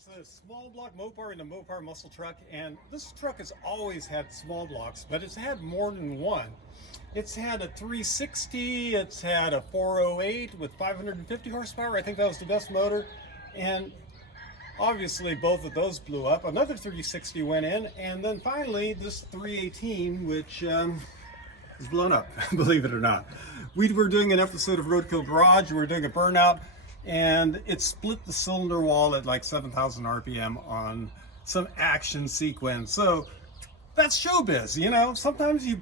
It's a small block Mopar in the Mopar Muscle Truck, and this truck has always had small blocks, but it's had more than one. It's had a 360, it's had a 408 with 550 horsepower. I think that was the best motor, and obviously both of those blew up. Another 360 went in, and then finally this 318, which is blown up, believe it or not. We were doing an episode of Roadkill Garage, we were doing a burnout, and it split the cylinder wall at like 7,000 RPM on some action sequence. So that's showbiz, you know. Sometimes you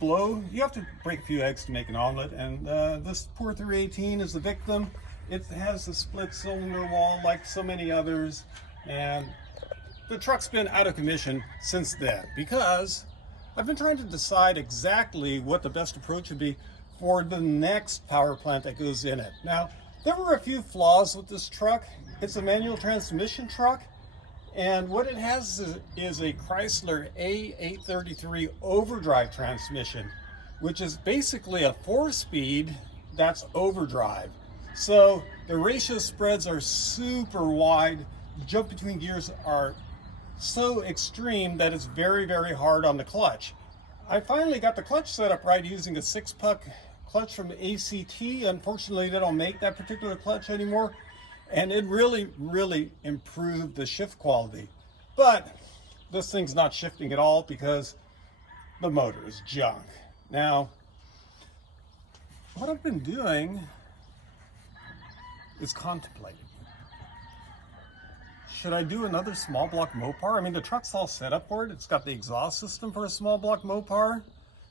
have to break a few eggs to make an omelet, and this poor 318 is the victim. It has a split cylinder wall like so many others, and the truck's been out of commission since then because I've been trying to decide exactly what the best approach would be for the next power plant that goes in it. Now, there were a few flaws with this truck. It's a manual transmission truck, and what it has is a Chrysler A833 overdrive transmission, which is basically a 4-speed that's overdrive. So the ratio spreads are super wide. The jump between gears are so extreme that it's very, very hard on the clutch. I finally got the clutch set up right using a 6-puck clutch from ACT. Unfortunately, they don't make that particular clutch anymore, and it really, really improved the shift quality. But this thing's not shifting at all because the motor is junk. Now, what I've been doing is contemplating. Should I do another small block Mopar? I mean, the truck's all set up for it. It's got the exhaust system for a small block Mopar,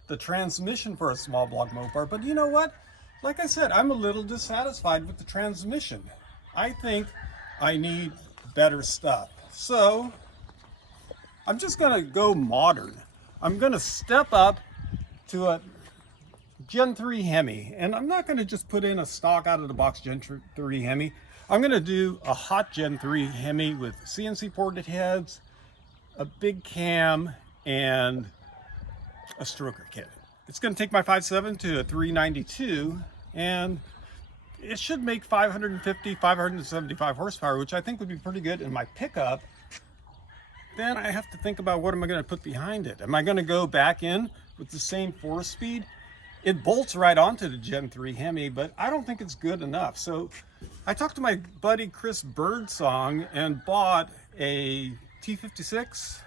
the transmission for a small block Mopar, but you know what? Like I said, I'm a little dissatisfied with the transmission. I think I need better stuff. So I'm just gonna go modern. I'm gonna step up to a Gen 3 Hemi, and I'm not gonna just put in a stock out of the box Gen 3 Hemi. I'm gonna do a hot Gen 3 Hemi with CNC ported heads, a big cam, and a stroker kit. It's going to take my 5.7 to a 392, and it should make 550, 575 horsepower, which I think would be pretty good in my pickup. Then I have to think about what am I going to put behind it. Am I going to go back in with the same 4-speed? It bolts right onto the Gen 3 Hemi, but I don't think it's good enough. So I talked to my buddy Chris Birdsong and bought a T56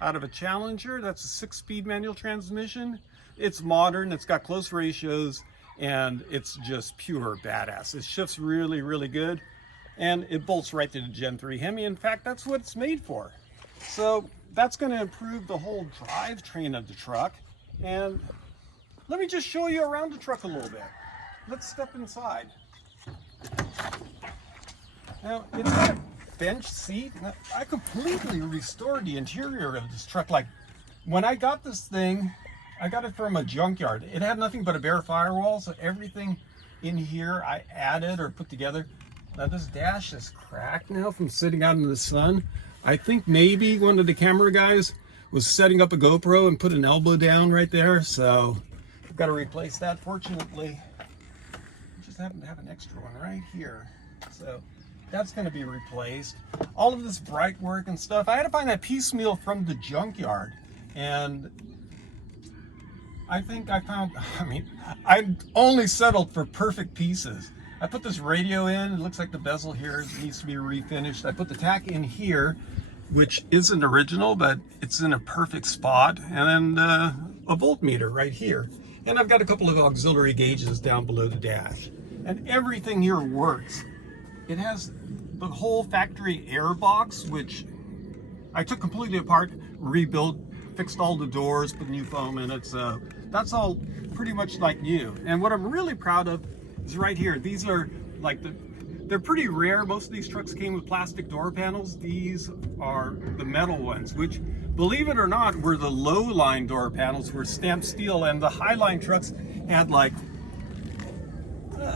out of a Challenger. That's a 6-speed manual transmission. It's modern, it's got close ratios, and it's just pure badass. It shifts really, really good, and it bolts right to the Gen 3 Hemi. In fact, that's what it's made for. So that's going to improve the whole drivetrain of the truck. And let me just show you around the truck a little bit. Let's step inside. Now, it's got a bench seat. I completely restored the interior of this truck. Like, when I got this thing, I got it from a junkyard. It had nothing but a bare firewall, so everything in here I added or put together. Now this dash is cracked now from sitting out in the sun. I think maybe one of the camera guys was setting up a GoPro and put an elbow down right there, so I've got to replace that. Fortunately, I just happen to have an extra one right here, so that's going to be replaced. All of this bright work and stuff, I had to find that piecemeal from the junkyard, and I think I found, I only settled for perfect pieces. I put this radio in, it looks like the bezel here needs to be refinished. I put the tack in here, which isn't original, but it's in a perfect spot, and then a voltmeter right here. And I've got a couple of auxiliary gauges down below the dash. And everything here works. It has the whole factory air box, which I took completely apart, rebuilt, fixed all the doors, put new foam in it, so that's all pretty much like new. And what I'm really proud of is right here. These are like they're pretty rare. Most of these trucks came with plastic door panels. These are the metal ones, which, believe it or not, were the low line door panels, were stamped steel, and the high line trucks had like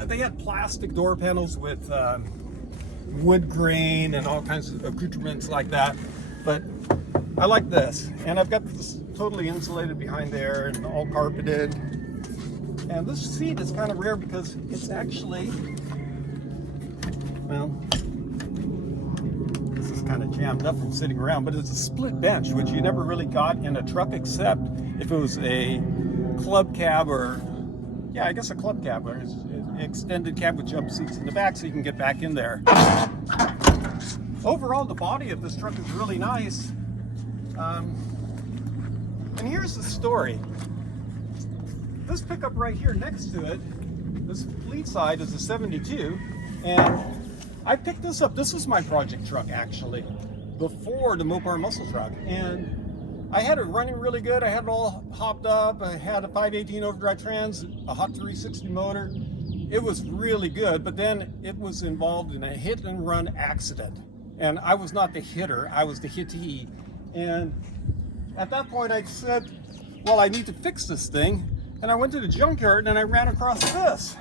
they had plastic door panels with wood grain and all kinds of accoutrements like that. But I like this, and I've got this totally insulated behind there and all carpeted. And this seat is kind of rare because it's actually, well, this is kind of jammed up from sitting around, but it's a split bench, which you never really got in a truck except if it was a club cab or, yeah, I guess a club cab, or an extended cab with jump seats in the back so you can get back in there. Overall, the body of this truck is really nice. And here's the story. This pickup right here next to it, this fleet side is a 72, and I picked this up. This was my project truck actually, before the Mopar Muscle Truck, and I had it running really good. I had it all hopped up. I had a 518 overdrive trans, a hot 360 motor. It was really good, but then it was involved in a hit and run accident. And I was not the hitter, I was the hittee. And at that point I said, well, I need to fix this thing. And I went to the junkyard and I ran across this.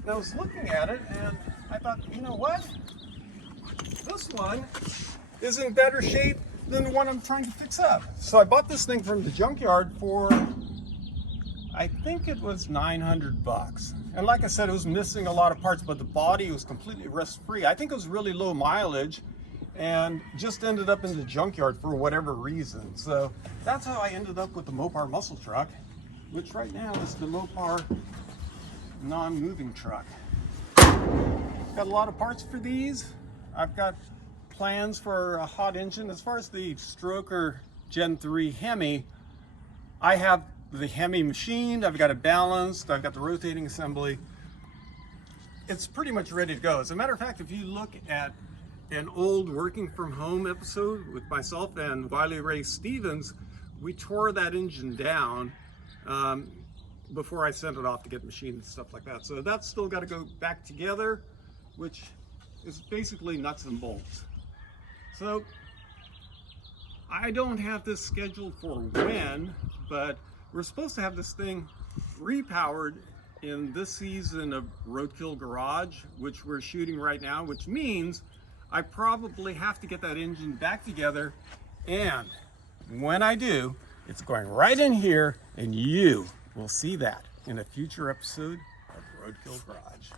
And I was looking at it and I thought, you know what? This one is in better shape than the one I'm trying to fix up. So I bought this thing from the junkyard for, I think it was 900 bucks. And like I said, it was missing a lot of parts, but the body was completely rust-free. I think it was really low mileage and just ended up in the junkyard for whatever reason. So that's how I ended up with the Mopar Muscle Truck, which right now is the Mopar non-moving truck. Got a lot of parts for these. I've got plans for a hot engine. As far as the Stroker Gen 3 Hemi, I have the Hemi machined, I've got it balanced, I've got the rotating assembly. It's pretty much ready to go. As a matter of fact, if you look at an old working from home episode with myself and Wiley Ray Stevens, we tore that engine down before I sent it off to get machined and stuff like that. So that's still got to go back together, which is basically nuts and bolts. So I don't have this scheduled for when, but we're supposed to have this thing repowered in this season of Roadkill Garage, which we're shooting right now, which means I probably have to get that engine back together. And when I do, it's going right in here, and you will see that in a future episode of Roadkill Garage.